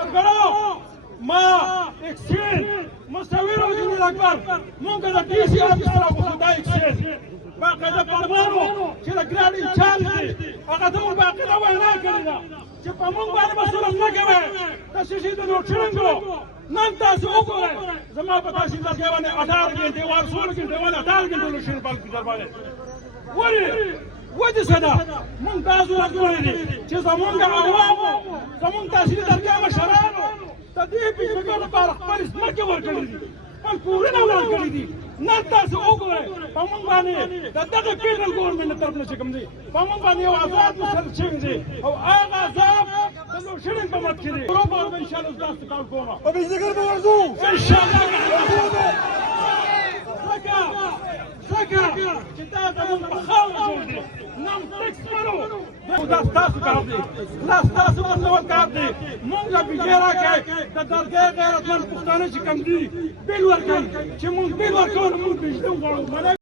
مرګرو ما اکسین مصور او جنرال اکبر مونږ د ډي سي افیس سره خدای اکسین باقاعده فرمانو چې د ګراډ انچارج دی هغه ته مونږ باقاعده وینا کړې ده چې په مونږ باندې مسؤل نه کوي تاسو د نور څنګه نن تاسو وګورئ زما په تاسو د ځوانه 18 غنټه وار 16 غنټه ولا 18 غنټه لوشن بلکې درباره وری وجه صدا مونږ تاسو راغلي دي چې زمونږ عوامو زمونږ تاسو د درګه مشرانو ته دې پیښو لپاره خپل ځمکه ورکړي دي خپل کورونه ورکړي دي نن تاسو وګورئ په مونږ باندې دغه فیډرل ګورنمنټ طرف نه کوم دي په مونږ باندې یو آزاد مسلسل دي او هغه آزاد د لوشن په مت کې دي پروګرام ان شاء الله تاسو کار کوم او به ذکر به ورزو ان شاء الله څنګه چې تاسو مونږ په خاور جوړ دي نام ټیکس ورو دا تاسو کار دي تاسو ورته کار دي مونږ به ګیرا کې د درګه غیرتمن پښتانه چې کم دي بیل ورکړي چې مونږ بیل ورکړو مونږ به